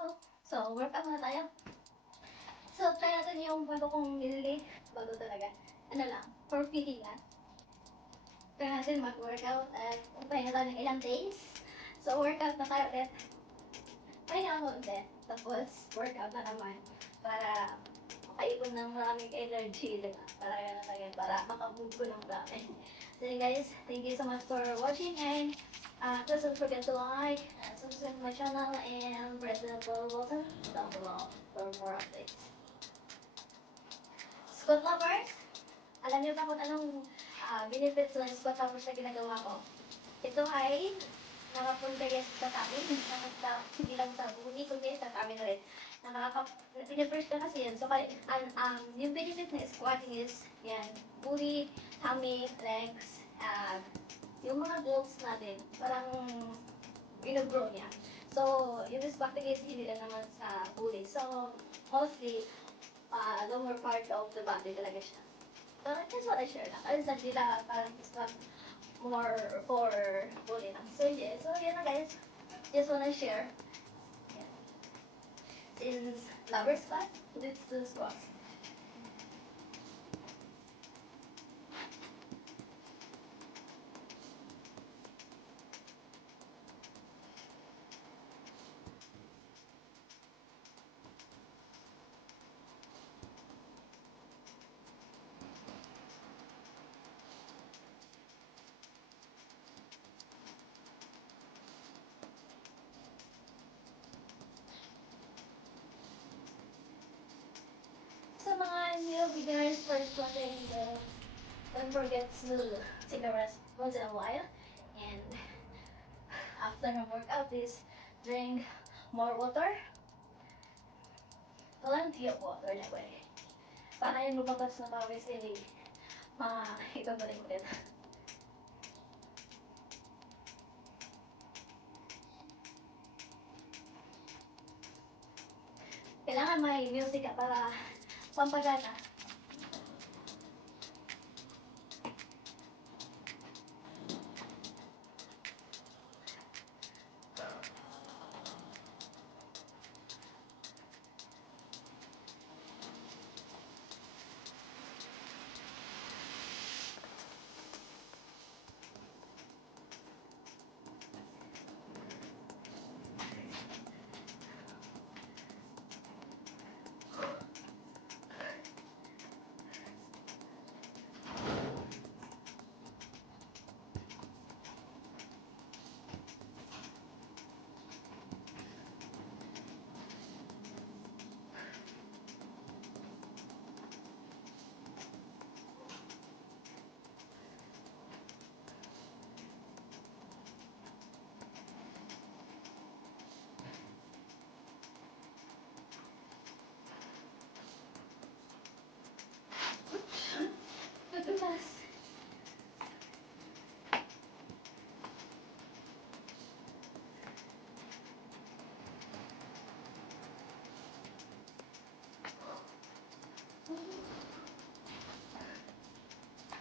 Oh, so workout muna tayo. So, try natin yung bago kong nilili. Bago talaga. Ano lang, for fitting lang. Try natin mag-workout at pahinga tayo ng ilang days. So, workout na tayo ulit. Pahinga ako ulit. Tapos, workout na naman. Para makaipon ng maraming energy. Diba? Para makamove ko ng dami. So, guys, thank you so much for watching and please don't forget to like and subscribe to my channel and press the bell button down below for more updates. Squat lovers, alam niyo ba kung anong benefits ng squat lovers na ginagawa ko? Ito ay nakapunta yan sa tamin, hindi lang sa buni, kundi sa tamin na rin. Pinifresh ka kasi yan. So, yung benefit na squatting is, yan, booty, tummy, legs, yung mga glutes natin, parang grow niya. So, yung squatting is hindi lang naman sa booty. So, mostly, lower part of the body talaga siya. So, that's what I share lang. Ayun, hindi lang parang squat more for booty lang. So, yeah. So, yun na guys. Just wanna share. Yeah. Since lover squat, let's do squat. Sa mga new beginners for squatting, don't forget to take a rest once in a while. And after a workout, please drink more water. Plenty of water that way. Para yung lumabas na pawis ay maipabalik ulit. Kailangan may music ka para pampagana. Matulas.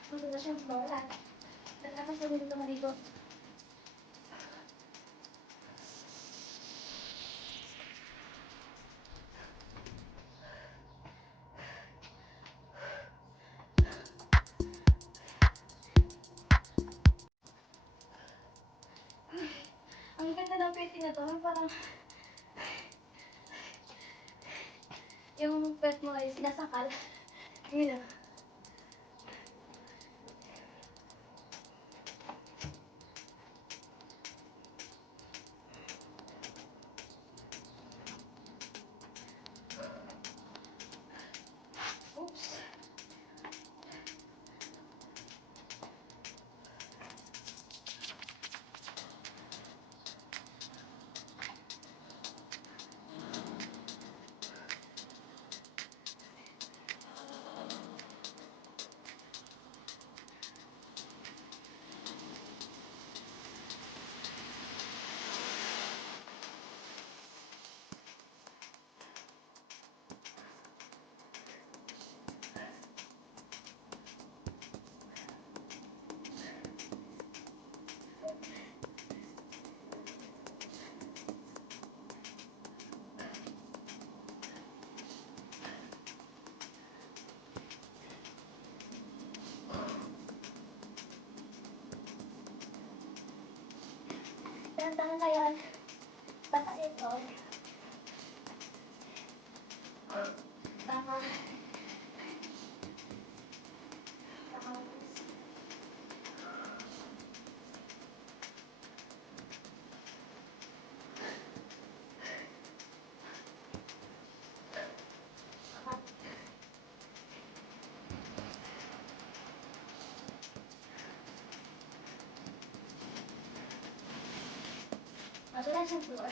Matulas yung floor at nagkakasya mo dito maligo. Ang ganda ng peti na to, parang yung pet mo ay sinasakal. Yun. Oops. tangan ngayon. Bata ito. Tama. Tama. Matulan sa floor.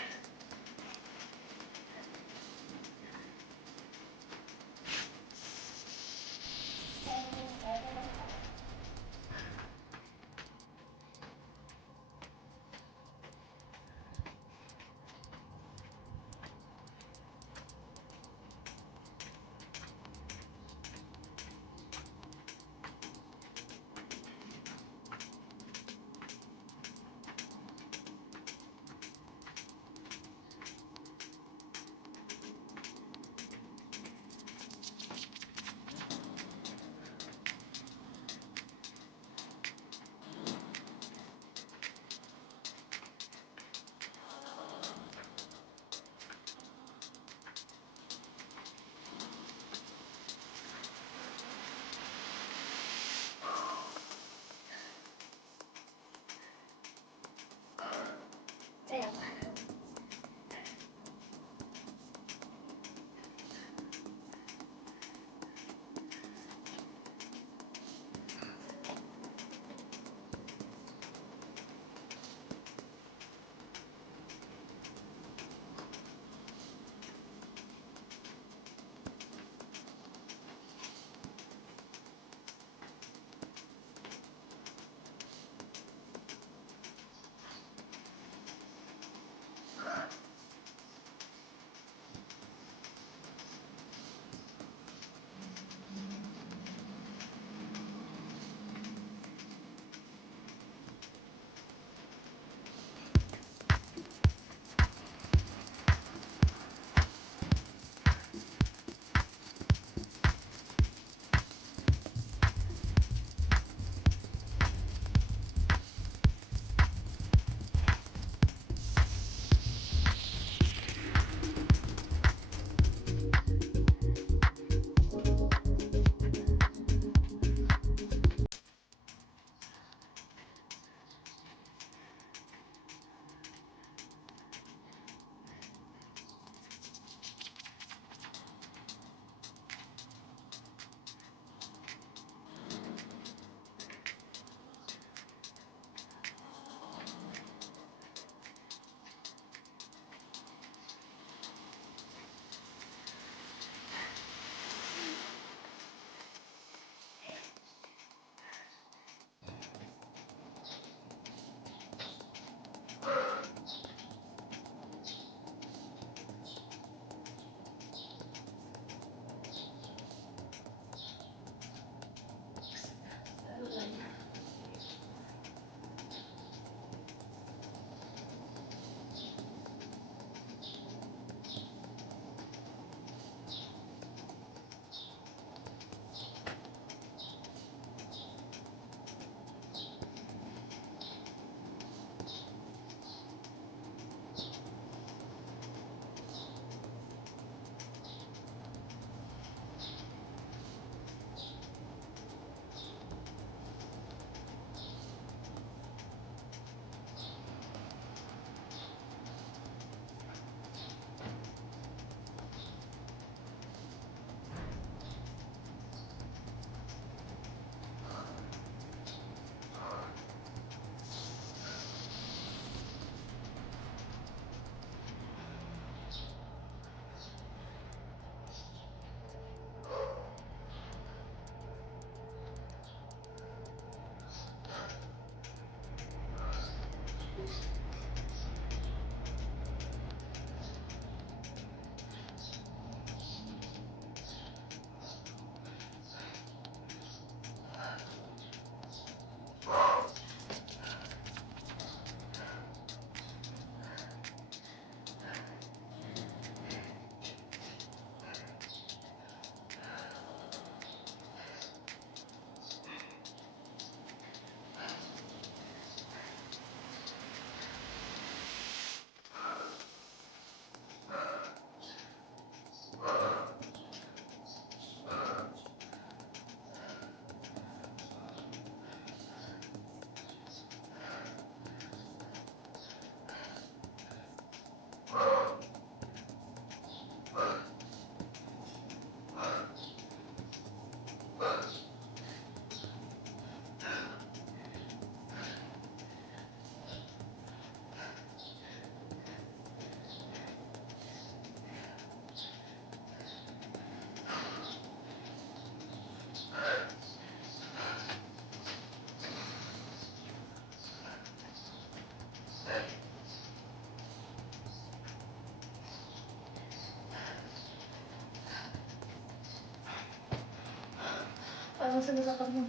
Ang sunod sa mo.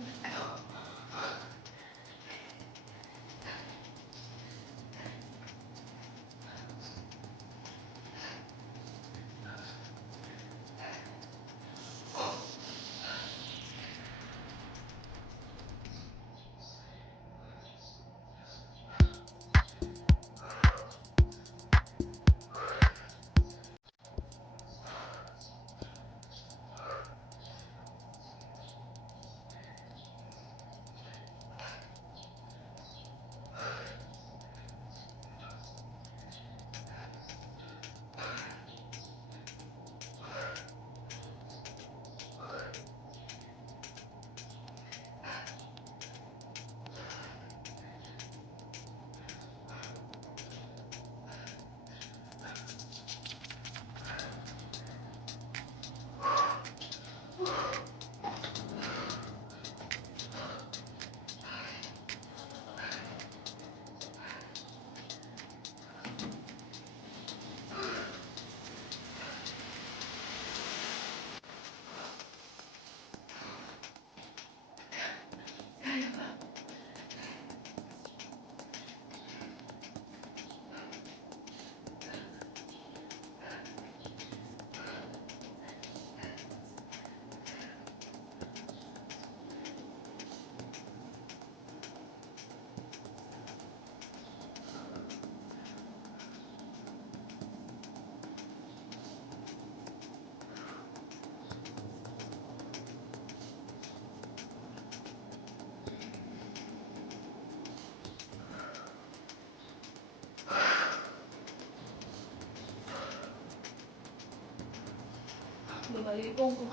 Lumalipong ko.